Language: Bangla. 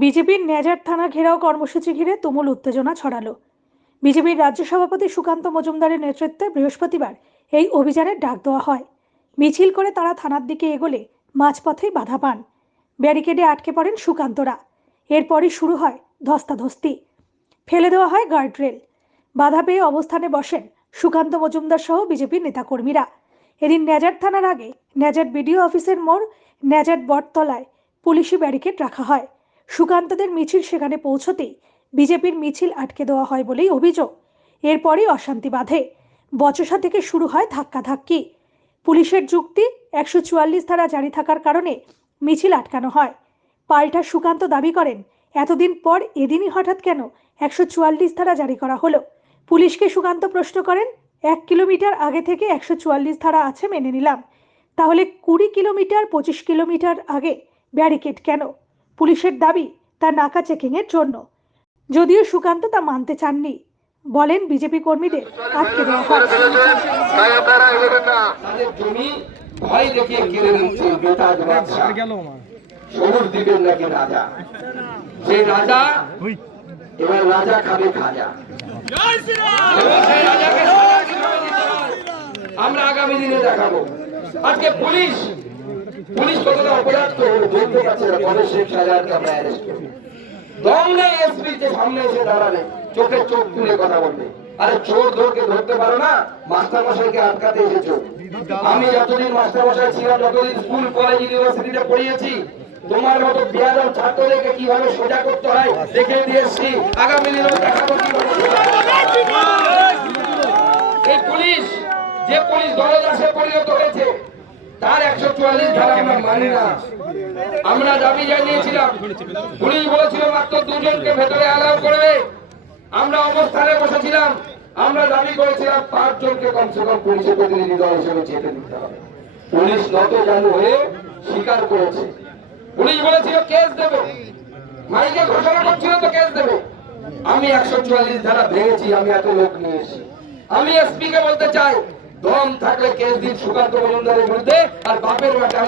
বিজেপির নেজার থানা ঘেরাও কর্মসূচি ঘিরে তুমুল উত্তেজনা ছড়ালো। বিজেপির রাজ্য সভাপতি সুকান্ত মজুমদারের নেতৃত্বে বৃহস্পতিবার এই অভিযানের ডাক দেওয়া হয়। মিছিল করে তারা থানার দিকে এগোলে মাঝপথেই বাধা পান। ব্যারিকেডে আটকে পড়েন সুকান্তরা। এরপরই শুরু হয় ধস্তাধস্তি। ফেলে দেওয়া হয় গার্ডরেল। বাধা পেয়ে অবস্থানে বসেন সুকান্ত মজুমদার সহ বিজেপির নেতাকর্মীরা। এদিন নেজার থানার আগে নেজার বিডিও অফিসের মোড় নেজার বটতলায় পুলিশি ব্যারিকেড রাখা হয়। সুকান্তদের মিছিল সেখানে পৌঁছতেই বিজেপির মিছিল আটকে দেওয়া হয় বলেই অভিযোগ। এরপরই অশান্তি বাধে। বচসা থেকে শুরু হয় ধাক্কাধাক্কি। পুলিশের যুক্তি, 144 ধারা জারি থাকার কারণে মিছিল আটকানো হয়। পাল্টা সুকান্ত দাবি করেন, এতদিন পর এদিনই হঠাৎ কেন 144 ধারা জারি করা হলো। পুলিশকে সুকান্ত প্রশ্ন করেন, 1 কিলোমিটার আগে থেকে 144 ধারা আছে মেনে নিলাম, তাহলে 20 কিলোমিটার 25 কিলোমিটার আগে ব্যারিকেড কেন? পুলিশের দাবি তা নাকা চেকিংয়ের জন্য। যদিও সুকান্ত তা মানতে চাননি, বলেন বিজেপি কর্মীদের আটকে দেওয়া হয়। আমরা আগামী দিনে দেখাবো। আজকে পুলিশ কতটা অপরাধ বলতে পারছে না। পরে শেখ শাহজাহানকে আমরা অ্যারেস্ট করি। দম নেই এসপি যে সামনে এসে দাঁড়াবে, চোখে চোখ তুলে কথা বলবে। আরে চোর ধরকে ধরতে পারো না, মাস্টারমশাইকে আটকাতে এসেছো। আমি যতদিন মাস্টারমশাই ছিলাম, যতদিন স্কুল কলেজ ইউনিভার্সিটিতে পড়িয়েছি, তোমার মতো বিয়াদব ছাত্রদেরকে কিভাবে সোজা করতে হয় দেখে দিয়ে এসছি। আগামী দিনেও দেখাবো কিভাবে। এই পুলিশ, যে পুলিশ দলদাসে পরিণত হয়েছে, তার 144 ধারা আমরা মানি না। আমরা দাবি জানিয়েছিলাম, পুলিশ বলেছিল মাত্র 2 জনকে ভেতরে অ্যালাউ করবে। আমরা অবস্থানে বসেছিলাম, আমরা দাবি করেছিলাম 5 জনকে কমসে কম পুলিশের প্রতিনিধি দল হিসেবে যেতে দিতে হবে। পুলিশ নতজানু হয়ে স্বীকার করেছে। পুলিশ বলেছিল কেস দেবে, মাইকে ঘোষণা করছিল তো কেস দেবে। আমি 144 ধারা ভেঙেছি, আমি এত লোক নিয়ে এসেছি। আমি এসপি কে বলতে চাই, দম থাকলে কেস দিন সুকান্ত মজুমদারের বিরুদ্ধে, আর বাপের বাটা